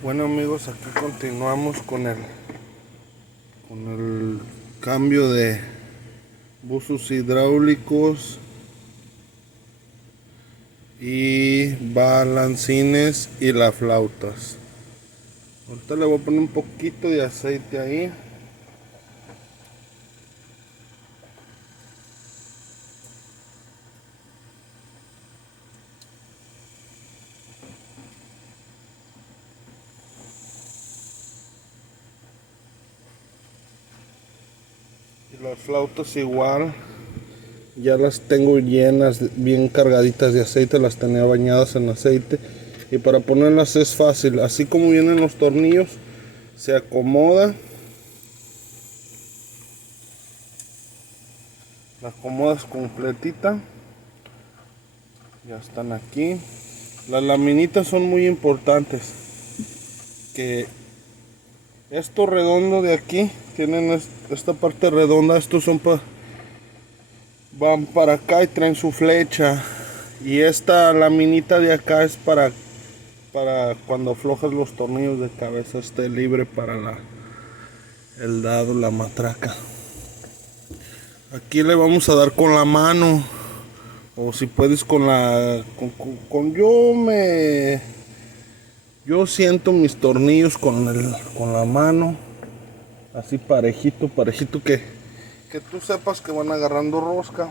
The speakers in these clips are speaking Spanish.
Bueno amigos, aquí continuamos con el cambio de buzos hidráulicos y balancines y las flautas. Ahorita le voy a poner un poquito de aceite ahí. Y las flautas igual. Ya las tengo llenas, bien cargaditas de aceite, las tenía bañadas en aceite. Y para ponerlas es fácil, así como vienen los tornillos, se acomoda. La acomodas completita. Ya están aquí. Las laminitas son muy importantes. Que esto redondo de aquí, tienen esta parte redonda, estos son van para acá y traen su flecha. Y esta laminita de acá es para cuando aflojas los tornillos de cabeza esté libre para el dado, la matraca. Aquí le vamos a dar con la mano, o si puedes con yo siento mis tornillos con la mano, así parejito, parejito, que tú sepas que van agarrando rosca.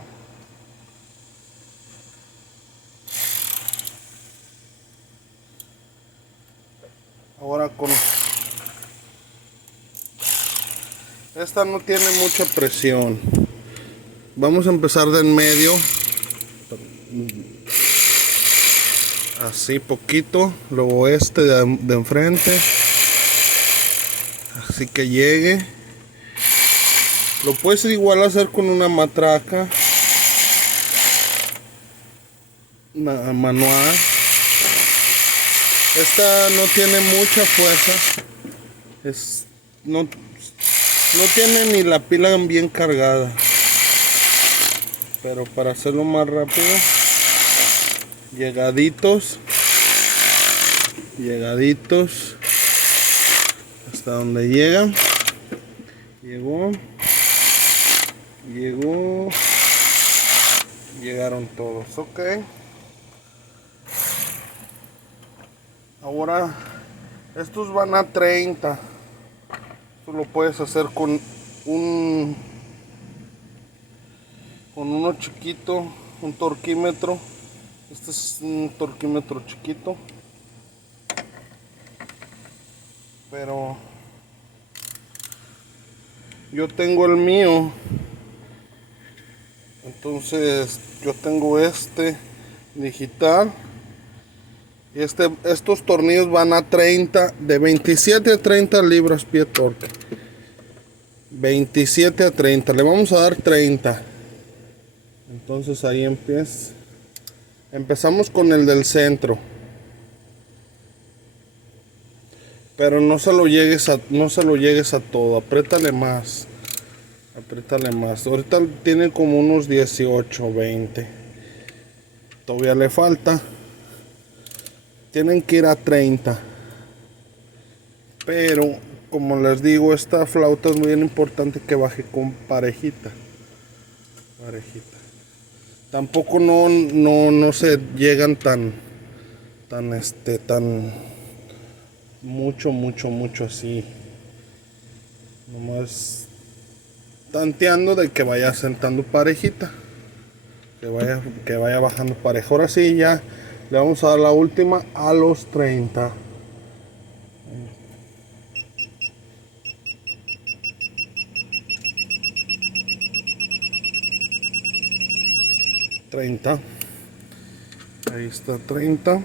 Ahora con esta no tiene mucha presión. Vamos a empezar de en medio, así poquito, luego de enfrente, así que llegue. Lo puedes igual hacer con una matraca manual. Esta no tiene mucha fuerza, no tiene ni la pila bien cargada, pero para hacerlo más rápido, llegaditos hasta donde llega. Llegaron todos. Ok, ahora estos van a 30. Esto lo puedes hacer con uno chiquito, un torquímetro. Este es un torquímetro chiquito, pero yo tengo el mío. Entonces yo tengo este digital. Y estos tornillos van a 30, de 27 a 30 libras pie torque. 27 a 30, le vamos a dar 30. Entonces ahí empezamos con el del centro. Pero no se lo llegues a todo, apriétale más. Ahorita tiene como unos 18, 20. Todavía le falta. Tienen que ir a 30. Pero como les digo, esta flauta es muy importante que baje con parejita. Tampoco no se llegan tan mucho así. Nomás tanteando de que vaya sentando parejita. Que vaya bajando parejo. Ahora sí ya le vamos a dar la última a los 30. 30. Ahí está 30.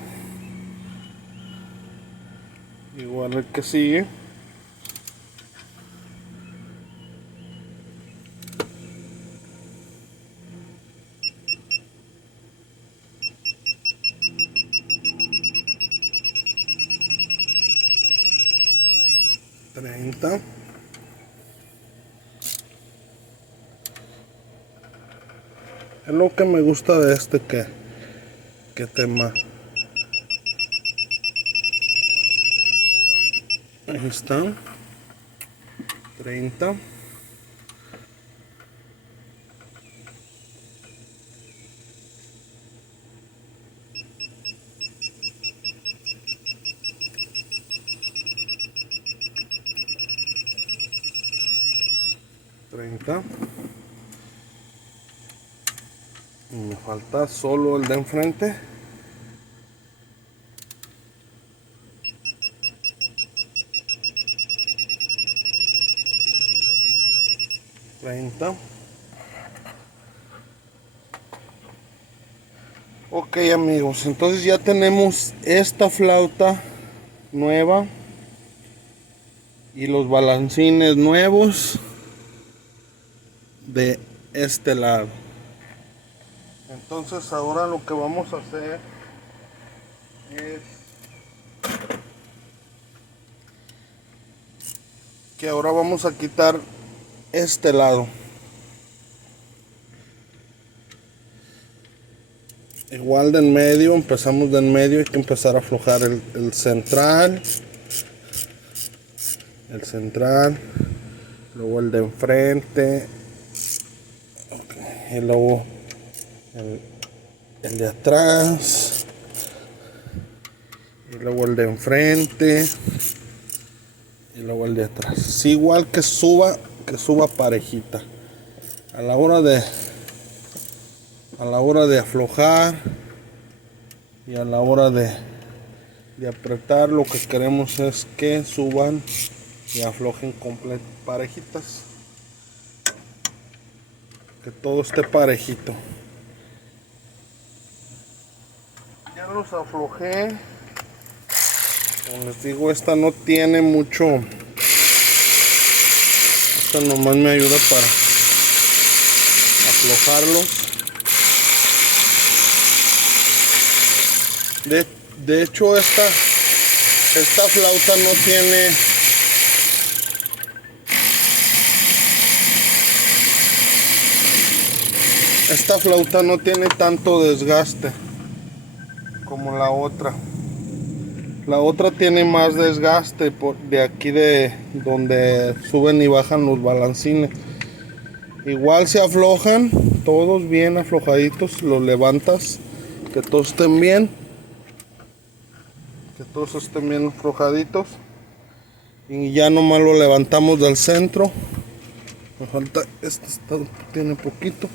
Igual el que sigue. 30. Es lo que me gusta de que tema. Ahí está. 30. Y me falta solo el de enfrente. 30. Ok, amigos, entonces ya tenemos esta flauta nueva y los balancines nuevos de este lado. Entonces ahora lo que vamos a hacer es que ahora vamos a quitar este lado. Igual de en medio, empezamos de en medio, hay que empezar a aflojar el central, luego el de enfrente, y luego el de atrás, y luego el de enfrente, y luego el de atrás. Sí, igual que suba parejita. A la hora de aflojar y a la hora de apretar, lo que queremos es que suban y aflojen parejitas, que todo esté parejito. Ya los aflojé. Como les digo, esta no tiene mucho, esta nomás me ayuda para aflojarlos. De hecho, esta flauta no tiene, tanto desgaste como la otra. La otra tiene más desgaste de aquí, de donde suben y bajan los balancines. Igual se aflojan todos bien aflojaditos, los levantas, que todos estén bien, aflojaditos, y ya nomás lo levantamos del centro. Me falta este, tiene poquito.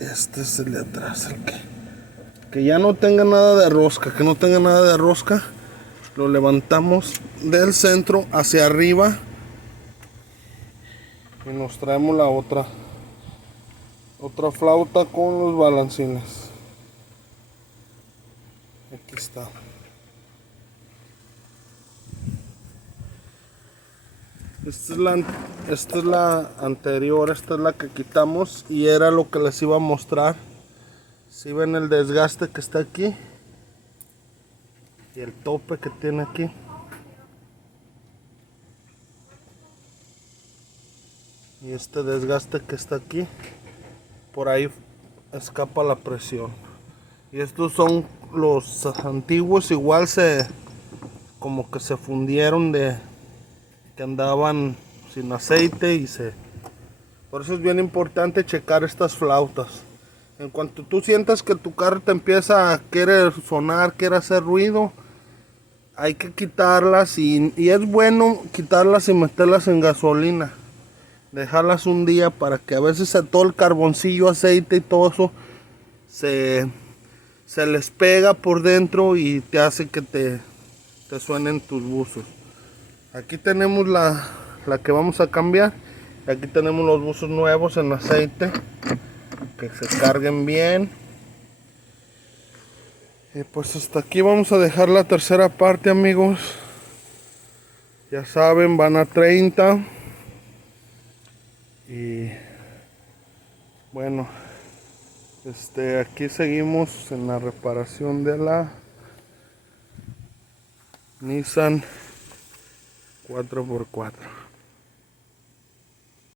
Este es el de atrás, que ya no tenga nada de rosca, lo levantamos del centro hacia arriba y nos traemos la otra flauta con los balancines. Aquí está. Esta es la anterior, esta es la que quitamos y era lo que les iba a mostrar. Si ven el desgaste que está aquí y el tope que tiene aquí. Y este desgaste que está aquí, por ahí escapa la presión. Y estos son los antiguos, igual como que se fundieron, de que andaban sin aceite por eso es bien importante checar estas flautas. En cuanto tú sientas que tu carro te empieza a querer sonar, quiere hacer ruido, hay que quitarlas, y es bueno quitarlas y meterlas en gasolina, dejarlas un día, para que a veces todo el carboncillo, aceite y todo eso se les pega por dentro y te hace que te suenen tus buzos. Aquí tenemos la que vamos a cambiar. Aquí tenemos los buzos nuevos en aceite, que se carguen bien. Y pues hasta aquí vamos a dejar la tercera parte, amigos. Ya saben, van a 30. Y bueno, aquí seguimos en la reparación de la Nissan 4x4.